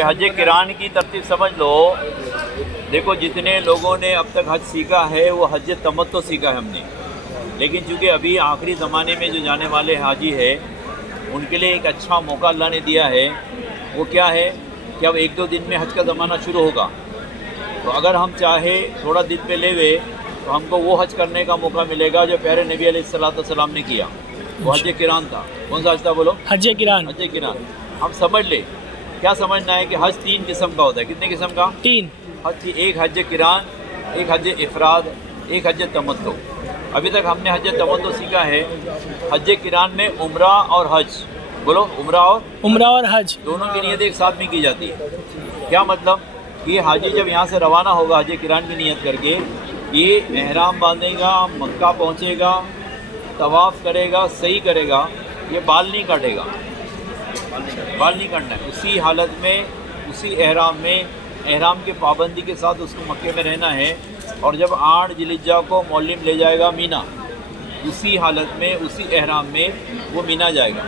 حج کران کی ترتیب سمجھ لو. دیکھو جتنے لوگوں نے اب تک حج سیکھا ہے وہ حج تمتع سیکھا ہے ہم نے، لیکن چونکہ ابھی آخری زمانے میں جو جانے والے حاجی ہے ان کے لیے ایک اچھا موقع اللہ نے دیا ہے. وہ کیا ہے کہ اب 1-2 دن میں حج کا زمانہ شروع ہوگا، تو اگر ہم چاہے تھوڑا دن پہ لے ہوئے تو ہم کو وہ حج کرنے کا موقع ملے گا جو پیارے نبی علیہ السلام نے کیا. وہ حج کران تھا. کون سا حج تھا بولو؟ حج کران. حج کران. ہم سمجھ لیں کیا سمجھنا ہے کہ حج 3 قسم کا ہوتا ہے. کتنے قسم کا؟ 3. حج کی ایک حج کران، ایک حج افراد، ایک حج تمتع. ابھی تک ہم نے حج تمتع سیکھا ہے. حج کران میں عمرہ اور حج، بولو عمرہ اور حج دونوں کی نیت ایک ساتھ میں کی جاتی ہے. کیا مطلب کہ حاجی جب یہاں سے روانہ ہوگا حج کران کی نیت کر کے، یہ احرام باندھے گا، مکہ پہنچے گا، طواف کرے گا، صحیح کرے گا، یہ بال نہیں کاٹے گا. بال نہیں کاٹنا ہے. اسی حالت میں، اسی احرام میں، احرام کی پابندی کے ساتھ اس کو مکے میں رہنا ہے. اور جب 8 ذی الحجہ کو مولم لے جائے گا مینا، اسی حالت میں، اسی احرام میں وہ مینا جائے گا.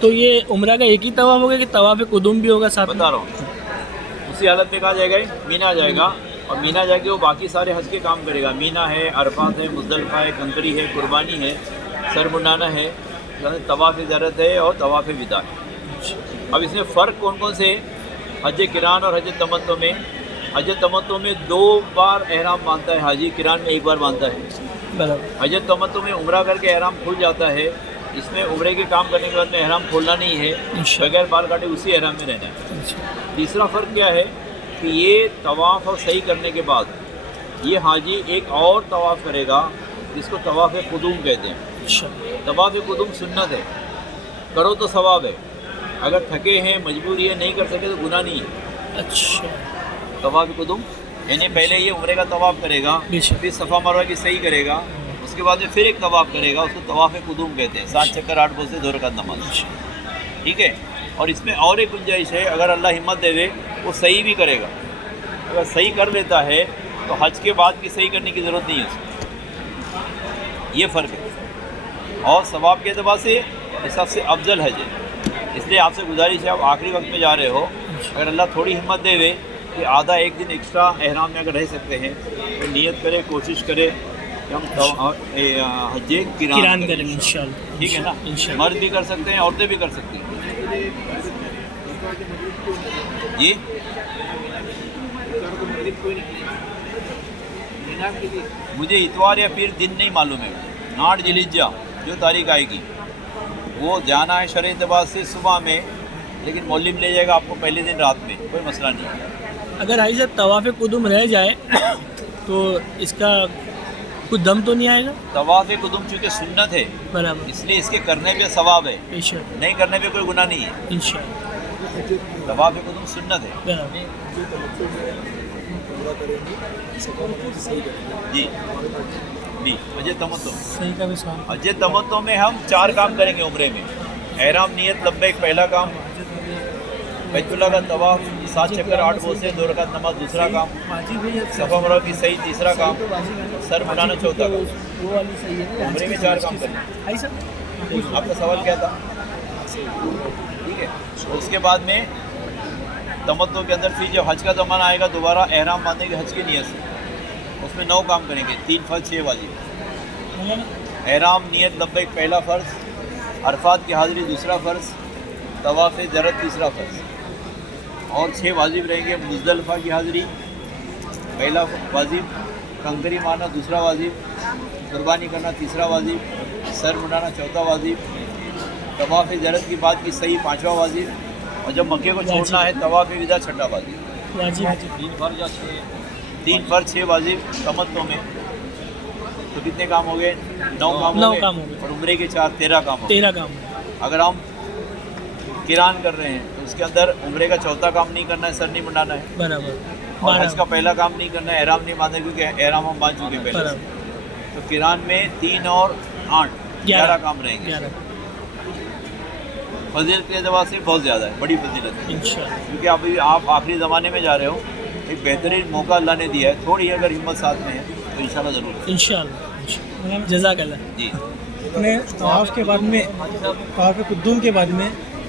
تو یہ عمرہ کا ایک ہی طواف ہوگا کہ طواف قدوم بھی ہوگا ساتھ؟ بتا رہا ہوں. اسی حالت میں کہا جائے گا مینا جائے گا، اور مینا جا کے وہ باقی سارے حج کے کام کرے گا. مینا ہے، عرفات ہے، مزدلفہ ہے، کنکری ہے، قربانی ہے، سر منڈانا ہے، طواف زیارت ہے اور طواف وداع ہے. اب اس میں فرق کون کون سے ہے حج کران اور حج تمتع میں؟ حج تمتع میں 2 بار احرام باندھتا ہے حاجی، کران میں 1 بار باندھتا ہے. حج تمتع میں عمرہ کر کے احرام کھل جاتا ہے. اس میں عمرے کے کام کرنے کے بعد میں احرام کھولنا نہیں ہے، بغیر بال کاٹے اسی احرام میں رہنا ہے. تیسرا فرق کیا ہے کہ یہ طواف اور صحیح کرنے کے بعد یہ حاجی ایک اور طواف کرے گا جس کو طواف قدوم کہتے ہیں. طواف قدوم سنت ہے، کرو تو ثواب ہے. اگر تھکے ہیں، مجبوری ہے، نہیں کر سکے تو گناہ نہیں ہے. اچھا. طواف قدوم یعنی پہلے یہ عمرے کا طواف کرے گا، پھر صفا مروہ کی صحیح کرے گا، اس کے بعد میں پھر ایک طواف کرے گا، اس کو طواف قدوم کہتے ہیں. 7 چکر 8 بول سے 2 رکعت نماز. ٹھیک ہے. اور اس میں اور ایک گنجائش ہے، اگر اللہ ہمت دے دے وہ صحیح بھی کرے گا. اگر صحیح کر لیتا ہے تو حج کے بعد کی صحیح کرنے کی ضرورت نہیں ہے اس کو. یہ فرق ہے. اور ثواب کے اعتبار سے یہ سب سے افضل حج ہے. اس لیے آپ سے گزارش ہے، آپ آخری وقت میں جا رہے ہو، اگر اللہ تھوڑی ہمت دے دے کہ آدھا 1 دن ایکسٹرا احرام میں اگر رہ سکتے ہیں تو نیت کرے، کوشش کرے کہ ہم حج کران کریں انشاءاللہ. ٹھیک ہے نا. مرد بھی کر سکتے ہیں، عورتیں بھی کر سکتی ہیں. جی مجھے اتوار یا پھر دن نہیں معلوم ہے. 8 ذی الحجہ جو تاریخ آئے گی وہ جانا ہے شرع اعتبار سے صبح میں، لیکن مولم لے جائے گا آپ کو پہلے دن رات میں، کوئی مسئلہ نہیں ہے. اگر حاجی صاحب طواف قدوم رہ جائے تو اس کا کچھ دم تو نہیں آئے گا؟ طواف قدوم چونکہ سنت ہے برابر، اس لیے اس کے کرنے پہ ثواب ہے، نہیں کرنے پہ کوئی گناہ نہیں ہے. انشاءاللہ طواف قدوم سنت ہے. برابر. جی جی. حج تمتع، صحیح کا بھی سوال. حج تمتع میں ہم 4 کام کریں گے عمرے میں. احرام نیت لبیک پہلا کام، بیت اللہ کا طواف 7 چکر 8 بول سے 2 رکعت نماز دوسرا کام، صفا مروہ کی صحیح تیسرا کام، سر منڈانا چوتھا کام. عمرے میں 4 کام کریں. آپ کا سوال کیا تھا؟ ٹھیک ہے. اس کے بعد میں تمتع کے اندر پھر جب حج کا زمانہ آئے گا دوبارہ احرام باندھنے کے حج کی نیت سے اس میں 9 کام کریں گے. 3 فرض 6 واجب. احرام نیت لبیک پہلا فرض، عرفات کی حاضری دوسرا فرض، طواف زیارت تیسرا فرض، اور 6 واجب رہیں گے. مزدلفہ کی حاضری پہلا واجب، کنکری مارنا دوسرا واجب، قربانی کرنا تیسرا واجب، سر منڈانا چوتھا واجب، طواف زیارت کی بات کی صحیح 5واں واجب، اور جب مکے کو چھوڑنا ہے طواف وداع 6ٹھا واجب. 3 فرض یا 3 فرض 6 واجب تمتع میں، تو کتنے کام ہو گئے؟ 9 کام ہو گئے. اور عمرے کے 4 13 کام ہو گئے. 13 کام. اگر ہم کران کر رہے ہیں تو اس کے اندر عمرے کا چوتھا کام نہیں کرنا ہے، سر نہیں منڈانا ہے. برابر. اور حج کا پہلا کام نہیں کرنا ہے، احرام نہیں باندھنا کیونکہ احرام ہم باندھ چکے پہلے سے. تو کران میں 3 اور 8 11 کام رہیں گے. فضیلت کے اعتبار سے بہت زیادہ ہے، بڑی فضیلت ہے. کیونکہ ابھی آپ آخری زمانے میں جا رہے ہو، ایک بہترین موقع اللہ نے دیا ہے. تھوڑی اگر ہمت ساتھ میں ہے تو انشاءاللہ ضرور. انشاءاللہ. جزاک اللہ. جی. طواف کے بعد میں، طواف قدوم کے بعد میں